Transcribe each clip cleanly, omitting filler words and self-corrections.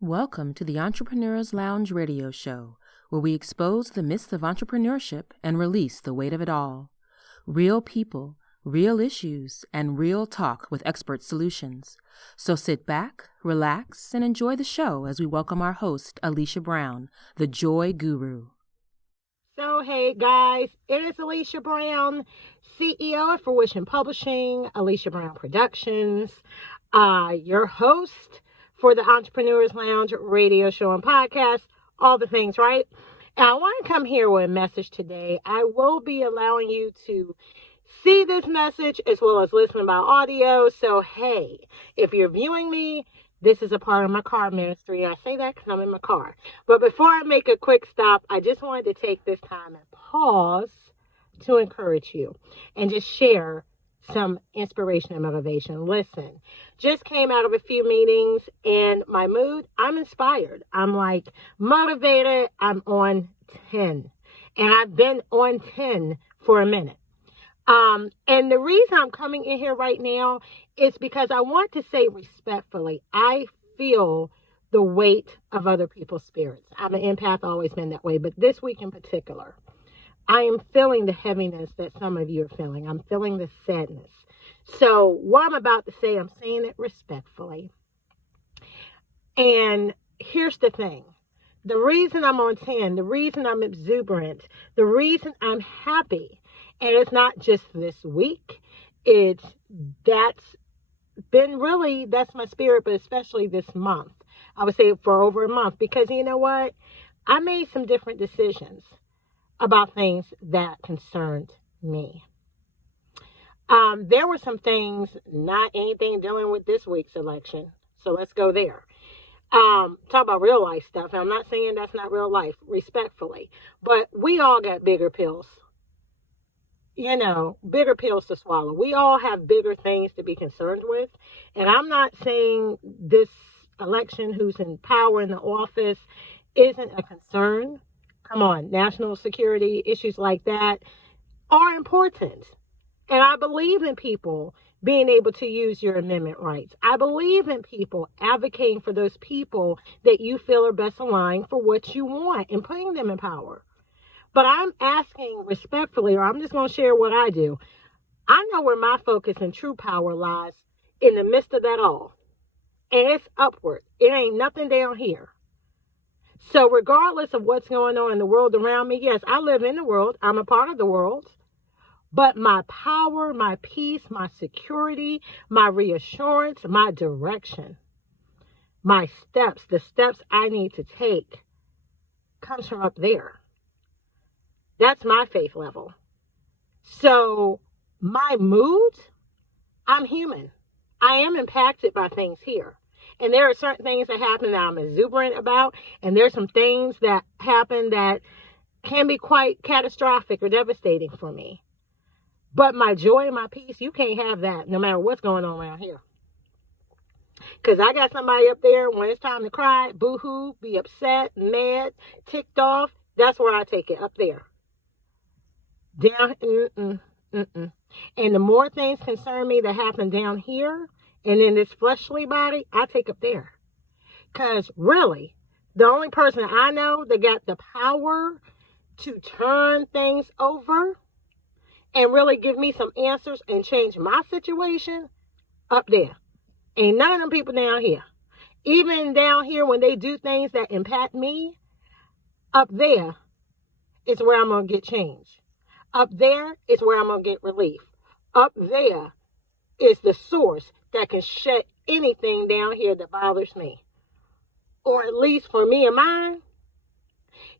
Welcome to the Entrepreneur's Lounge radio show, where we expose the myths of entrepreneurship and release the weight of it all. Real people, real issues, and real talk with expert solutions. So sit back, relax, and enjoy the show as we welcome our host, Alicia Brown, the Joy Guru. So, hey guys, it is Alicia Brown, CEO of Fruition Publishing, Alicia Brown Productions, your host for the Entrepreneurs Lounge radio show and podcast, all the things, right? And I want to come here with a message today. I will be allowing you to see this message as well as listen by audio. So, hey, if you're viewing me, this is a part of my car ministry. I say that because I'm in my car. But before I make a quick stop, I just wanted to take this time and pause to encourage you and just share some inspiration and motivation. Listen, just came out of a few meetings and my mood, I'm inspired. I'm like motivated. I'm on 10 and I've been on 10 for a minute. And the reason I'm coming in here right now is because I want to say respectfully, I feel the weight of other people's spirits. I'm an empath, always been that way, but this week in particular, I am feeling the heaviness that some of you are feeling. I'm feeling the sadness. So what I'm about to say, I'm saying it respectfully. And here's the thing. The reason I'm on 10, the reason I'm exuberant, the reason I'm happy, and it's not just this week, that's my spirit, but especially this month. I would say for over a month, because you know what? I made some different decisions about things that concerned me. There were some things, not anything dealing with this week's election. So let's go there. Talk about real life stuff. And I'm not saying that's not real life, respectfully. But we all got bigger pills. Bigger pills to swallow. We all have bigger things to be concerned with. And I'm not saying this election, who's in power in the office, isn't a concern. Come on, national security issues like that are important. And I believe in people being able to use your amendment rights. I believe in people advocating for those people that you feel are best aligned for what you want and putting them in power. But I'm asking respectfully, or I'm just going to share what I do. I know where my focus and true power lies in the midst of that all. And it's upward. It ain't nothing down here. So regardless of what's going on in the world around me, yes, I live in the world. I'm a part of the world. But my power, my peace, my security, my reassurance, my direction, my steps, the steps I need to take comes from up there. That's my faith level. So my mood, I'm human. I am impacted by things here. And there are certain things that happen that I'm exuberant about. And there's some things that happen that can be quite catastrophic or devastating for me. But my joy and my peace, you can't have that no matter what's going on around here. Because I got somebody up there when it's time to cry, boo-hoo, be upset, mad, ticked off. That's where I take it, up there. Down, And the more things concern me that happen down here, and in this fleshly body, I take up there. Because really, the only person I know that got the power to turn things over and really give me some answers and change my situation, up there. Ain't none of them people down here. Even down here when they do things that impact me, up there is where I'm going to get change. Up there is where I'm going to get relief. Up there is the source that can shut anything down here that bothers me. Or at least for me and mine,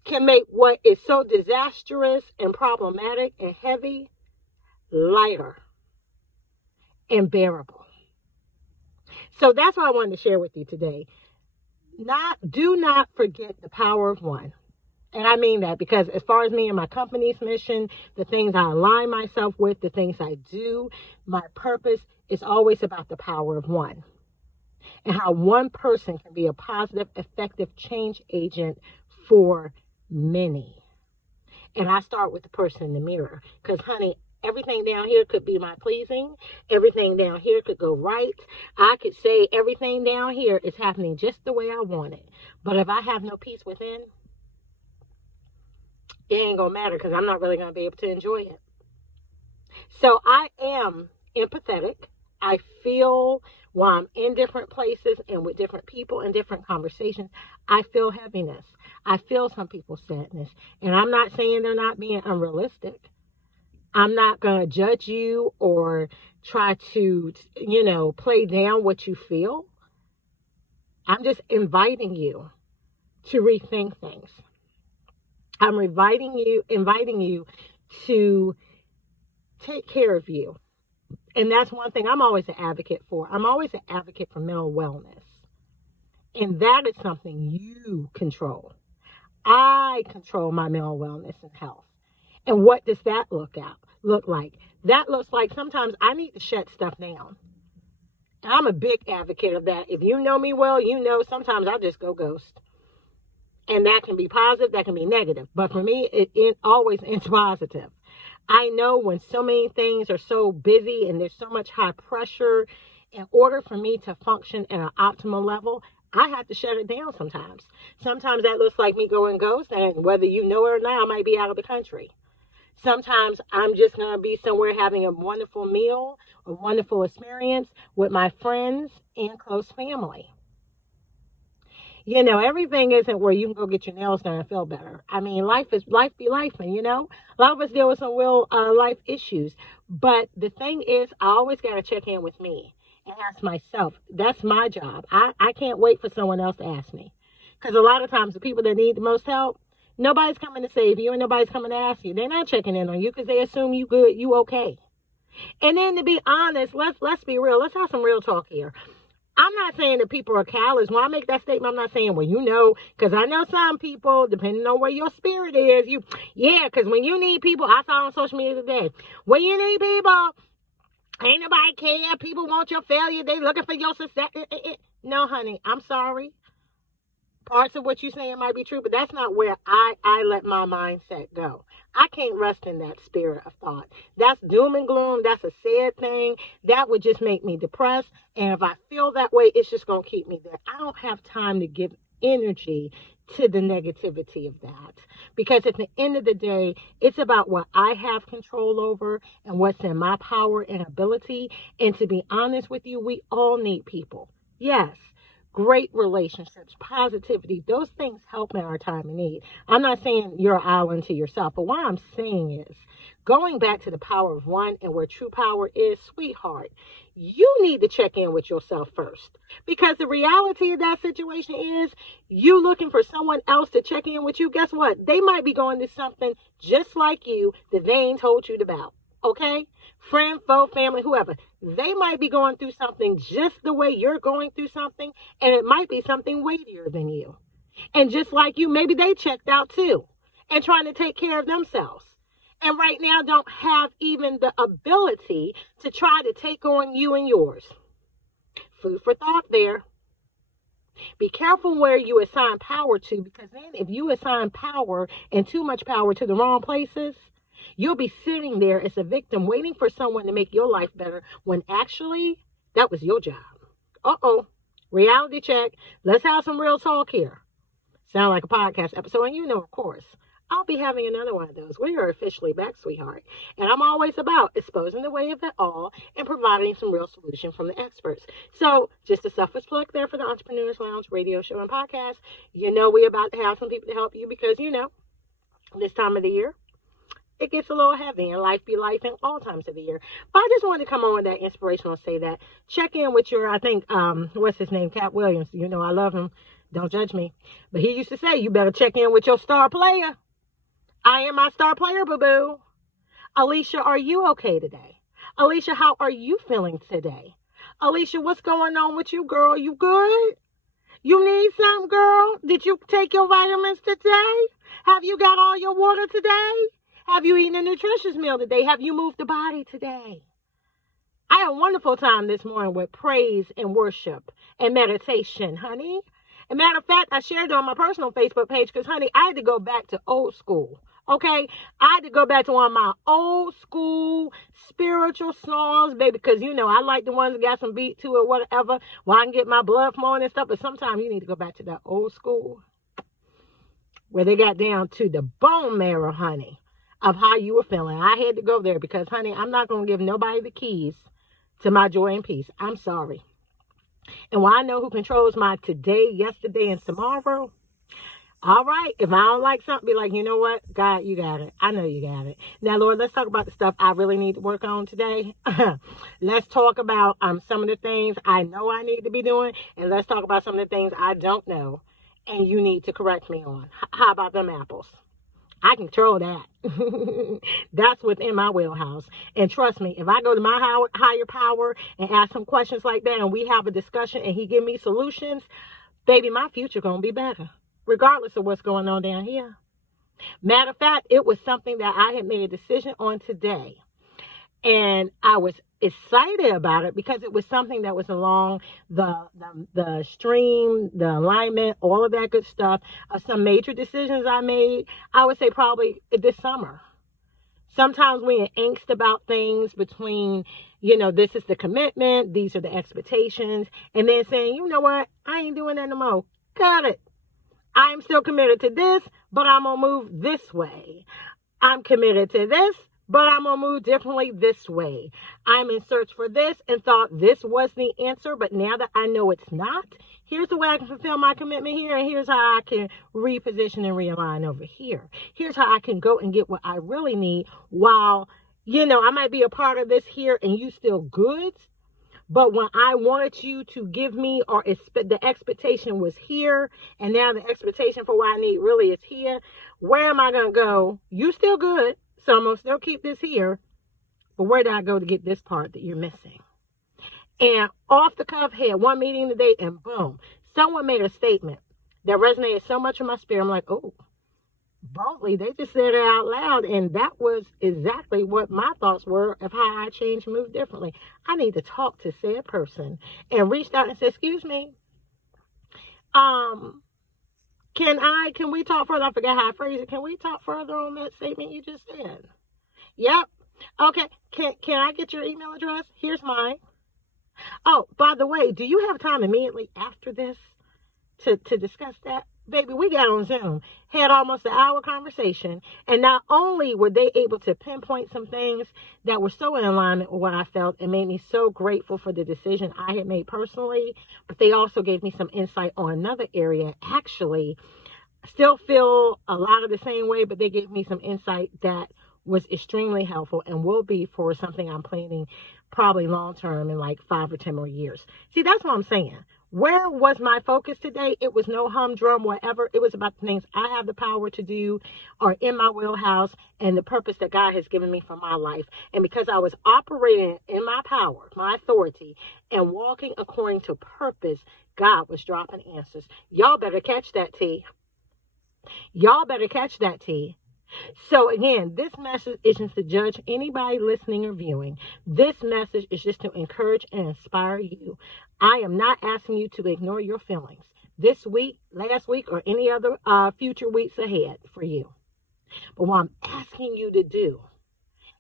can make what is so disastrous and problematic and heavy lighter and bearable. So that's what I wanted to share with you today. Do not forget the power of one. And I mean that because as far as me and my company's mission, the things I align myself with, the things I do, my purpose is always about the power of one. And how one person can be a positive, effective change agent for many. And I start with the person in the mirror. Because, honey, Everything down here could be my pleasing. Everything down here could go right. I could say everything down here is happening just the way I want it. But if I have no peace within, it ain't going to matter because I'm not really going to be able to enjoy it. So I am empathetic. I feel while I'm in different places and with different people and different conversations, I feel heaviness. I feel some people's sadness. And I'm not saying they're not being unrealistic. I'm not going to judge you or try to, play down what you feel. I'm just inviting you to rethink things. I'm inviting you to take care of you. And that's one thing I'm always an advocate for. I'm always an advocate for mental wellness. And that is something you control. I control my mental wellness and health. And what does that look like? That looks like sometimes I need to shut stuff down. And I'm a big advocate of that. If you know me well, you know sometimes I just go ghost. And that can be positive, that can be negative. But for me, it always ends positive. I know when so many things are so busy and there's so much high pressure, in order for me to function at an optimal level, I have to shut it down sometimes. Sometimes that looks like me going ghost, and whether you know it or not, I might be out of the country. Sometimes I'm just going to be somewhere having a wonderful meal, a wonderful experience with my friends and close family. Everything isn't where you can go get your nails done and feel better. I mean, life be life, and a lot of us deal with some real life issues. But the thing is, I always got to check in with me and ask myself. That's my job. I can't wait for someone else to ask me. Because a lot of times the people that need the most help, nobody's coming to save you and nobody's coming to ask you. They're not checking in on you because they assume you good, you okay. And then to be honest, let's be real. Let's have some real talk here. I'm not saying that people are callous. When I make that statement, I'm not saying, because I know some people, depending on where your spirit is, because when you need people, I saw on social media today, when you need people, ain't nobody care. People want your failure. They looking for your success. No, honey, I'm sorry. Parts of what you're saying might be true, but that's not where I let my mindset go. I can't rest in that spirit of thought. That's doom and gloom. That's a sad thing. That would just make me depressed. And if I feel that way, it's just going to keep me there. I don't have time to give energy to the negativity of that. Because at the end of the day, it's about what I have control over and what's in my power and ability. And to be honest with you, we all need people. Yes. Great relationships, positivity, those things help in our time of need. I'm not saying you're an island to yourself, but what I'm saying is going back to the power of one and where true power is, sweetheart, you need to check in with yourself first. Because the reality of that situation is you looking for someone else to check in with you. Guess what? They might be going through something just like you that they ain't told you about. Okay? Friend, foe, family, whoever. They might be going through something just the way you're going through something, and it might be something weightier than you. And just like you, maybe they checked out too and trying to take care of themselves. And right now don't have even the ability to try to take on you and yours. Food for thought there. Be careful where you assign power to, because then if you assign power and too much power to the wrong places, you'll be sitting there as a victim waiting for someone to make your life better when actually that was your job. Uh-oh. Reality check. Let's have some real talk here. Sound like a podcast episode. And of course, I'll be having another one of those. We are officially back, sweetheart. And I'm always about exposing the way of it all and providing some real solution from the experts. So just a selfish plug there for the Entrepreneurs Lounge radio show and podcast. We're about to have some people to help you because, this time of the year, it gets a little heavy and life be life in all times of the year. But I just wanted to come on with that inspirational and say that. Check in with your, I think, what's his name? Cat Williams. I love him. Don't judge me. But he used to say, you better check in with your star player. I am my star player, boo-boo. Alicia, are you okay today? Alicia, how are you feeling today? Alicia, what's going on with you, girl? You good? You need some, girl? Did you take your vitamins today? Have you got all your water today? Have you eaten a nutritious meal today? Have you moved the body today? I had a wonderful time this morning with praise and worship and meditation, honey. As a matter of fact, I shared it on my personal Facebook page because, honey, I had to go back to old school. Okay, I had to go back to one of my old school spiritual songs, baby, because I like the ones that got some beat to it, whatever. Well, I can get my blood flowing and stuff, but sometimes you need to go back to that old school where they got down to the bone marrow, honey, of how you were feeling. I had to go there because, honey, I'm not going to give nobody the keys to my joy and peace. I'm sorry. And when I know who controls my today, yesterday, and tomorrow, all right, if I don't like something, be like, you know what? God, you got it. I know you got it. Now, Lord, let's talk about the stuff I really need to work on today. Let's talk about some of the things I know I need to be doing. And let's talk about some of the things I don't know and you need to correct me on. How about them apples? I can control that. That's within my wheelhouse. And trust me, if I go to my higher power and ask him questions like that and we have a discussion and he give me solutions, baby, my future going to be better, regardless of what's going on down here. Matter of fact, it was something that I had made a decision on today. And I was excited about it because it was something that was along the stream, the alignment, all of that good stuff of some major decisions I made, I would say probably this summer. Sometimes we're in angst about things between, this is the commitment, these are the expectations, and then saying, you know what, I ain't doing that no more. Got it. I'm still committed to this, but I'm going to move this way. I'm committed to this, but I'm going to move differently this way. I'm in search for this and thought this was the answer, but now that I know it's not, here's the way I can fulfill my commitment here, and here's how I can reposition and realign over here. Here's how I can go and get what I really need while, I might be a part of this here and you still good. But when I wanted you to give me, or the expectation was here, and now the expectation for what I need really is here, where am I going to go? You still good, so I'm going to still keep this here. But where do I go to get this part that you're missing? And off the cuff, had one meeting today, and boom, someone made a statement that resonated so much in my spirit. I'm like, oh, boldly, they just said it out loud, and that was exactly what my thoughts were of how I change and move differently. I need to talk to said person, and reached out and said, excuse me, can we talk further? I forgot how I phrased it. Can we talk further on that statement you just said? Yep. Okay. Can I get your email address? Here's mine. Oh, by the way, do you have time immediately after this to discuss that? Baby, we got on Zoom, had almost an hour conversation, and not only were they able to pinpoint some things that were so in alignment with what I felt and made me so grateful for the decision I had made personally, but they also gave me some insight on another area. Actually, still feel a lot of the same way, but they gave me some insight that was extremely helpful and will be for something I'm planning probably long term in like 5 or 10 more years. See, that's what I'm saying. Where was my focus today? It was no humdrum, whatever. It was about the things I have the power to do or in my wheelhouse and the purpose that God has given me for my life. And because I was operating in my power, my authority, and walking according to purpose, God was dropping answers. Y'all better catch that tea. Y'all better catch that tea. So again, this message isn't to judge anybody listening or viewing. This message is just to encourage and inspire you. I am not asking you to ignore your feelings this week, last week, or any other future weeks ahead for you. But what I'm asking you to do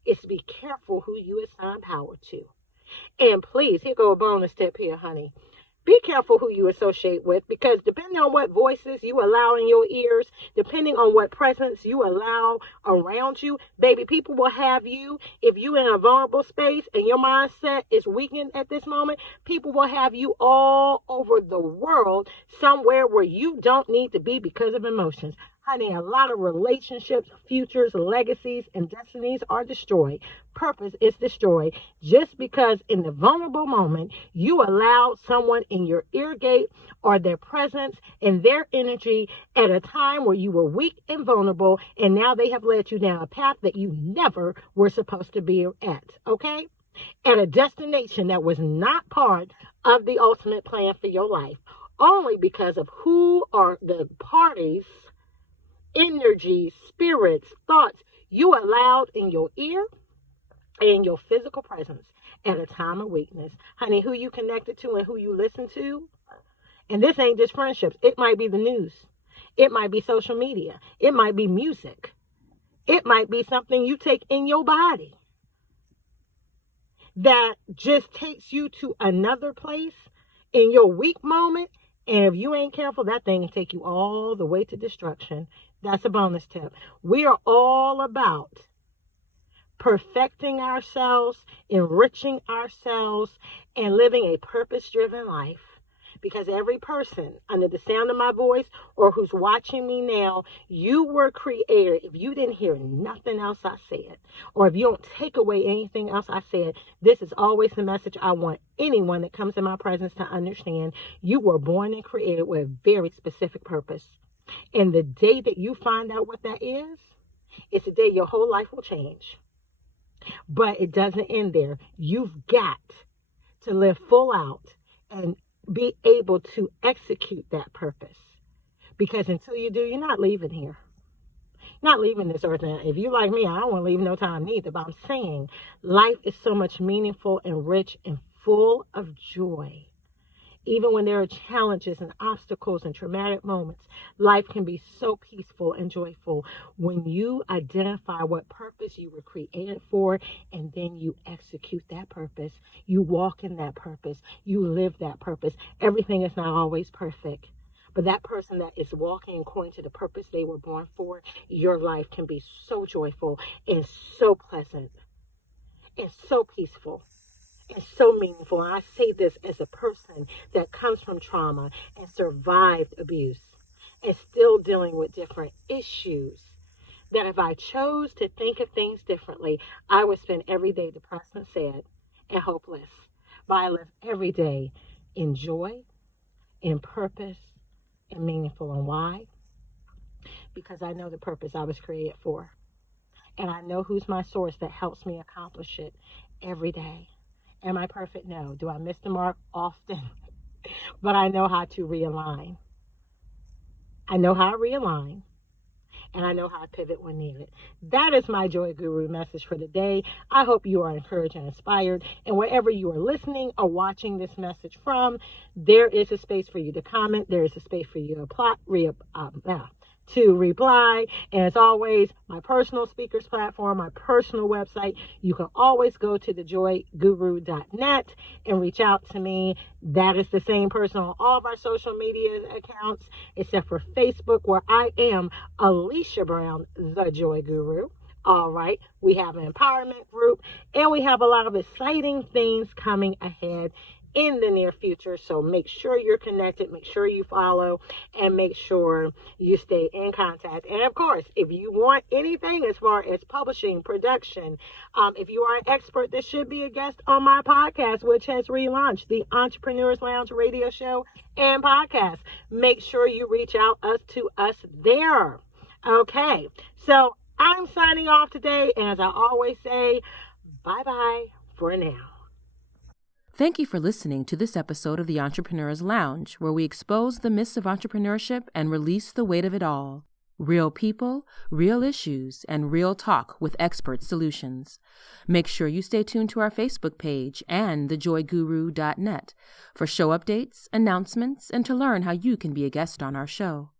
is to be careful who you assign power to. And please, here go a bonus tip here, honey. Be careful who you associate with, because depending on what voices you allow in your ears, depending on what presence you allow around you, baby, people will have you, if you're in a vulnerable space and your mindset is weakened at this moment, people will have you all over the world, somewhere where you don't need to be because of emotions. Honey, a lot of relationships, futures, legacies, and destinies are destroyed. Purpose is destroyed just because in the vulnerable moment, you allowed someone in your ear gate or their presence and their energy at a time where you were weak and vulnerable, and now they have led you down a path that you never were supposed to be at, okay? At a destination that was not part of the ultimate plan for your life, only because of who are the parties, energies, spirits, thoughts you allowed in your ear and your physical presence at a time of weakness. Honey, who you connected to and who you listen to. And this ain't just friendships. It might be the news. It might be social media. It might be music. It might be something you take in your body that just takes you to another place in your weak moment. And if you ain't careful, that thing can take you all the way to destruction. That's a bonus tip. We are all about perfecting ourselves, enriching ourselves, and living a purpose-driven life. Because every person under the sound of my voice or who's watching me now, you were created. If you didn't hear nothing else I said, or if you don't take away anything else I said, this is always the message I want anyone that comes in my presence to understand. You were born and created with a very specific purpose. And the day that you find out what that is, it's the day your whole life will change. But it doesn't end there. You've got to live full out and be able to execute that purpose. Because until you do, you're not leaving here. You're not leaving this earth. And if you like me, I don't want to leave no time neither. But I'm saying life is so much meaningful and rich and full of joy. Even when there are challenges and obstacles and traumatic moments, life can be so peaceful and joyful when you identify what purpose you were created for, and then you execute that purpose. You walk in that purpose. You live that purpose. Everything is not always perfect, but that person that is walking according to the purpose they were born for, your life can be so joyful and so pleasant and so peaceful. It's so meaningful. And I say this as a person that comes from trauma and survived abuse and still dealing with different issues, that if I chose to think of things differently, I would spend every day depressed and sad and hopeless. But I live every day in joy, in purpose, and meaningful. And why? Because I know the purpose I was created for. And I know who's my source that helps me accomplish it every day. Am I perfect? No. Do I miss the mark? Often. But I know how to realign. I know how to realign. And I know how to pivot when needed. That is my Joy Guru message for the day. I hope you are encouraged and inspired. And wherever you are listening or watching this message from, there is a space for you to comment. There is a space for you to reply. And as always, my personal speakers platform, my personal website, you can always go to thejoyguru.net and reach out to me. That is the same person on all of our social media accounts, except for Facebook, where I am Alicia Brown, the Joy Guru. All right, we have an empowerment group, and we have a lot of exciting things coming ahead in the near future. So make sure you're connected, make sure you follow, and make sure you stay in contact. And of course, if you want anything as far as publishing, production, if you are an expert that should be a guest on my podcast, which has relaunched, the Entrepreneurs Lounge radio show and podcast, make sure you reach out to us there. Okay, so I'm signing off today, and as I always say, bye-bye for now. Thank you for listening to this episode of the Entrepreneurs Lounge, where we expose the myths of entrepreneurship and release the weight of it all. Real people, real issues, and real talk with expert solutions. Make sure you stay tuned to our Facebook page and thejoyguru.net for show updates, announcements, and to learn how you can be a guest on our show.